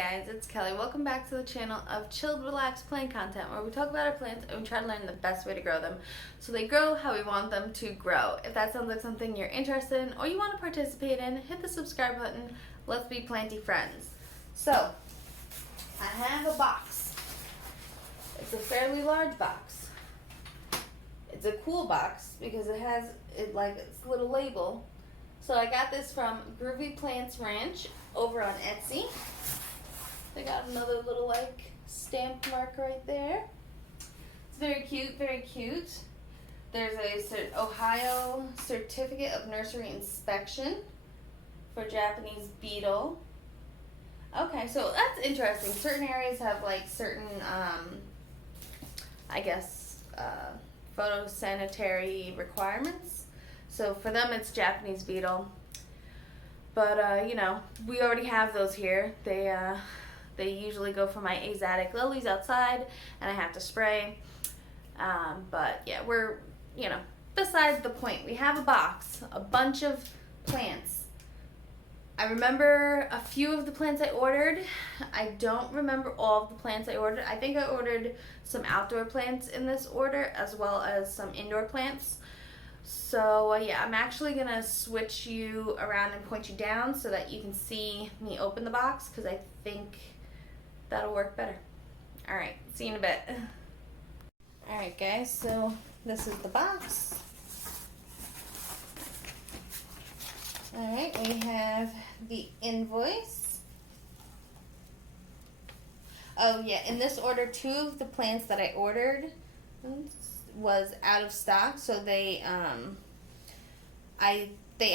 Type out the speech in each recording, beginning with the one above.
guys, it's Kelly. Welcome back to the channel of chilled, relaxed plant content where we talk about our plants and we try to learn the best way to grow them so they grow how we want them to grow. If that sounds like something you're interested in or you want to participate in, hit the subscribe button. Let's be planty friends. So, I have a box. It's a fairly large box. It's a cool box because it has its little label. So I got this from Groovy Plants Ranch over on Etsy. They got another little stamp mark right there. It's very cute, very cute. There's a Ohio Certificate of Nursery Inspection for Japanese beetle. Okay, so that's interesting. Certain areas have certain, photosanitary requirements. So for them it's Japanese beetle. But, we already have those here. They usually go for my asiatic lilies outside, and I have to spray. But, yeah, we're, besides the point. We have a box, a bunch of plants. I remember a few of the plants I ordered. I don't remember all of the plants I ordered. I think I ordered some outdoor plants in this order, as well as some indoor plants. So, yeah, I'm actually going to switch you around and point you down so that you can see me open the box, because I think that'll work better. Alright, see you in a bit. Alright guys, so this is the box. Alright, we have the invoice. Oh yeah, in this order, 2 of the plants that I ordered was out of stock, so they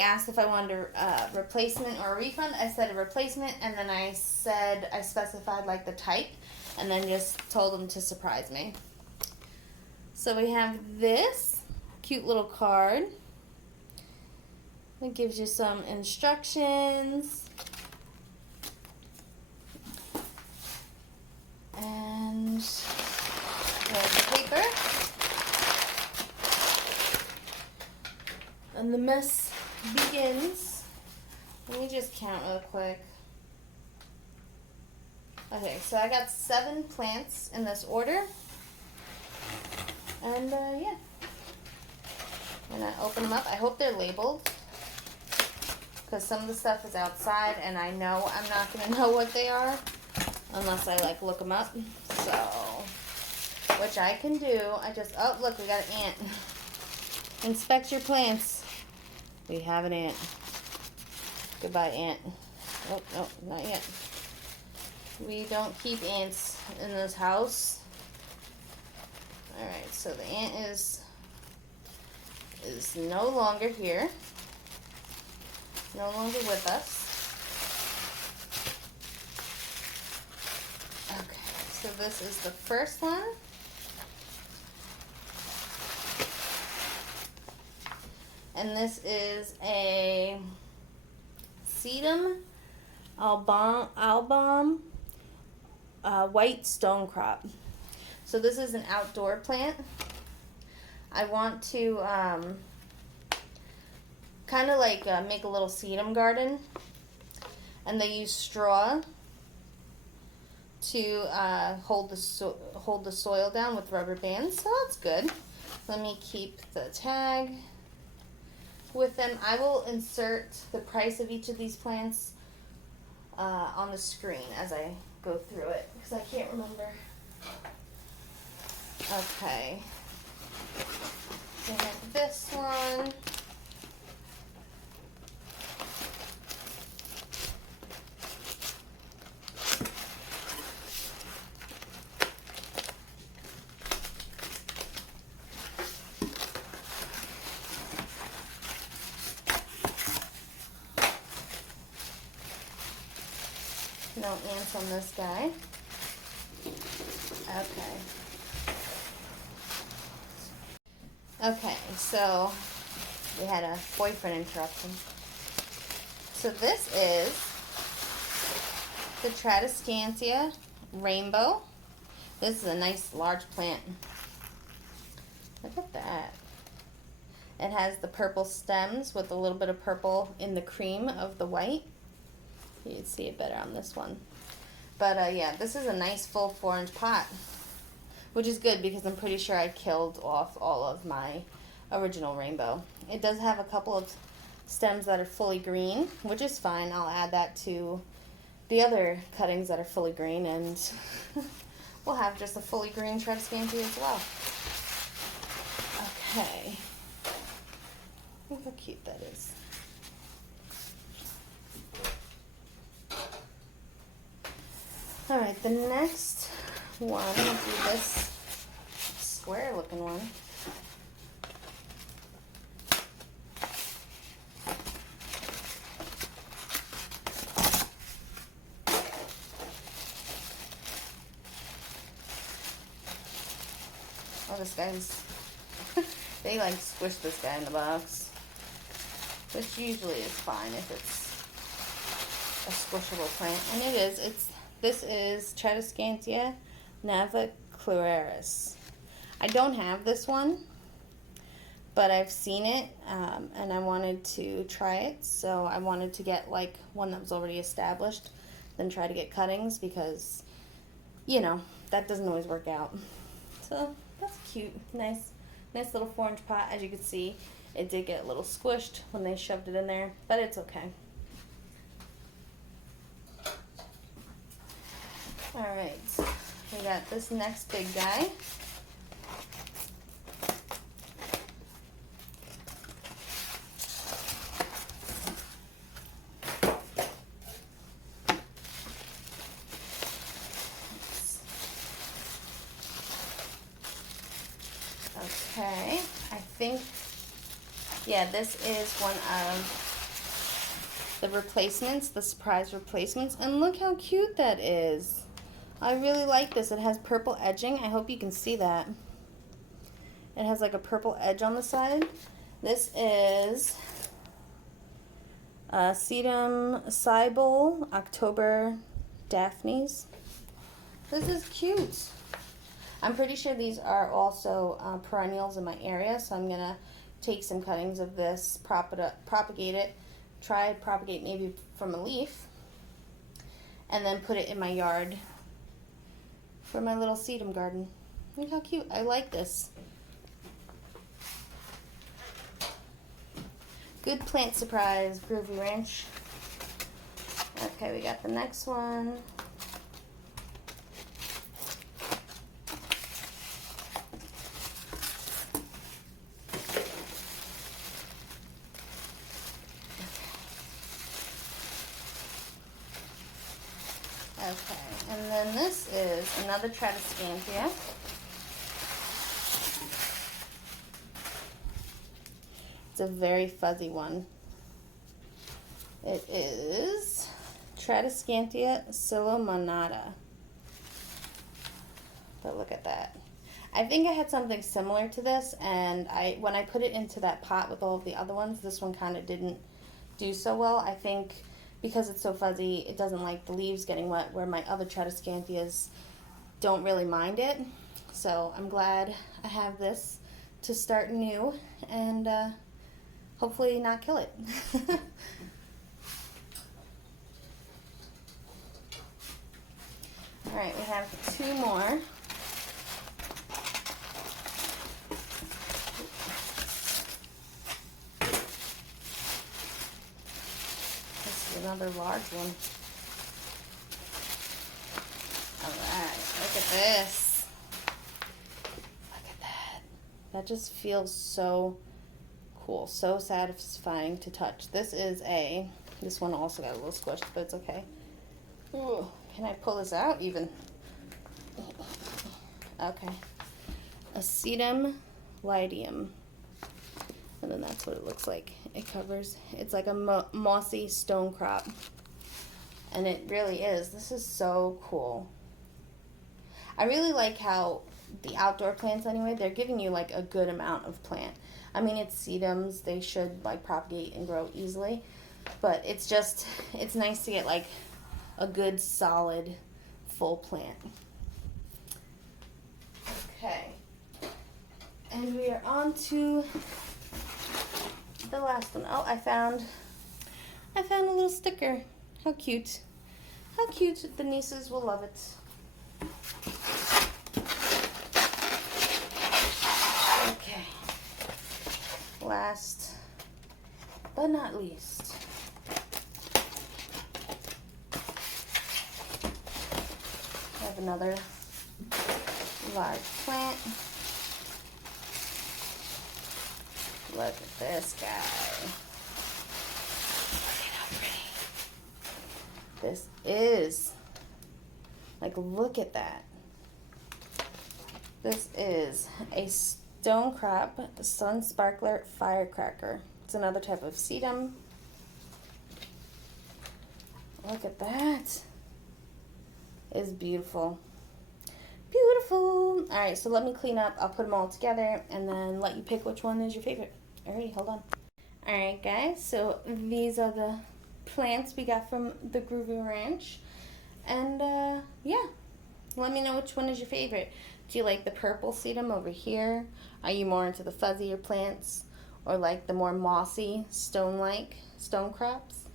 asked if I wanted a replacement or a refund. I said a replacement, and then I specified the type, and then just told them to surprise me. So we have this cute little card. It gives you some instructions. And there's the paper. And the mess begins. Let me just count real quick. Okay, so I got 7 plants in this order. And yeah. I'm gonna open them up. I hope they're labeled, because some of the stuff is outside and I know I'm not gonna know what they are unless I look them up. So, which I can do. Oh look, we got an ant. Inspect your plants. We have an ant. Goodbye, ant. Oh, no, not yet. We don't keep ants in this house. Alright, so the ant is no longer here. No longer with us. Okay, so this is the first one. And this is a Sedum album white stonecrop. So this is an outdoor plant. I want to kind of make a little sedum garden, and they use straw to hold the soil down with rubber bands. So that's good. Let me keep the tag with them. I will insert the price of each of these plants on the screen as I go through it, because I can't remember. Okay. We have this one. No ants on this guy. Okay, so we had a boyfriend interruption. So this is the Tradescantia Rainbow. This is a nice large plant. Look at that. It has the purple stems with a little bit of purple in the cream of the white. You can see it better on this one. But yeah, this is a nice full 4-inch pot, which is good because I'm pretty sure I killed off all of my original rainbow. It does have a couple of stems that are fully green, which is fine. I'll add that to the other cuttings that are fully green, and we'll have just a fully green Tradescantia as well. Okay. Look how cute that is. Alright, the next one will be this square looking one. Oh, this guy's, they like squish this guy in the box, which usually is fine if it's a squishable plant, and it is. This is Tradescantia navicularis. I don't have this one, but I've seen it, and I wanted to try it, so I wanted to get like one that was already established, then try to get cuttings, because, you know, that doesn't always work out. So that's cute. Nice little 4-inch pot. As you can see, it did get a little squished when they shoved it in there, but it's okay. Alright, we got this next big guy. Okay, I think, yeah, this is one of the replacements, the surprise replacements, and look how cute that is. I really like this. It has purple edging. I hope you can see that. It has like a purple edge on the side. This is Sedum Cybele October Daphnes. This is cute. I'm pretty sure these are also perennials in my area, so I'm going to take some cuttings of this, propagate it, try to propagate maybe from a leaf, and then put it in my yard for my little sedum garden. Look how cute. I like this. Good plant surprise, Groovy Ranch. Okay, we got the next one. Okay, and then this is another Tradescantia. It's a very fuzzy one. It is Tradescantia silomonata. But look at that. I think I had something similar to this, and when I put it into that pot with all of the other ones, this one kind of didn't do so well. I think because it's so fuzzy, it doesn't like the leaves getting wet, where my other Tradescantias don't really mind it. So I'm glad I have this to start new and hopefully not kill it. Alright, we have two more. Another large one. Alright, look at this. Look at that. That just feels so cool, so satisfying to touch. This one also got a little squished, but it's okay. Ooh, can I pull this out even? Okay. A Sedum Lydium. And then that's what it looks like. It covers, it's like a mossy stone crop. And it really is. This is so cool. I really like how the outdoor plants anyway, they're giving you like a good amount of plant. I mean, it's sedums, they should like propagate and grow easily. But it's just, it's nice to get like a good solid full plant. Okay. And we are on to the last one. Oh, I found a little sticker. How cute. How cute. The nieces will love it. Okay. Last but not least, I have another large plant. Look at this guy. Look at how pretty. This is, like, look at that. This is a stonecrop sun sparkler firecracker. It's another type of sedum. Look at that. It's beautiful. Beautiful. All right, so let me clean up. I'll put them all together and then let you pick which one is your favorite. Alrighty, hold on. All right, guys, so these are the plants we got from the Groovy Ranch. And yeah, let me know which one is your favorite. Do you like the purple sedum over here? Are you more into the fuzzier plants? Or like the more mossy, stone-like stone crops?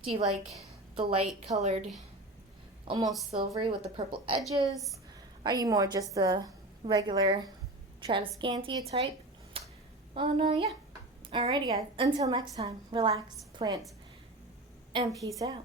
Do you like the light colored, almost silvery with the purple edges? Are you more just the regular Tradescantia type? Oh no, yeah. Alrighty guys, until next time, relax, plant, and peace out.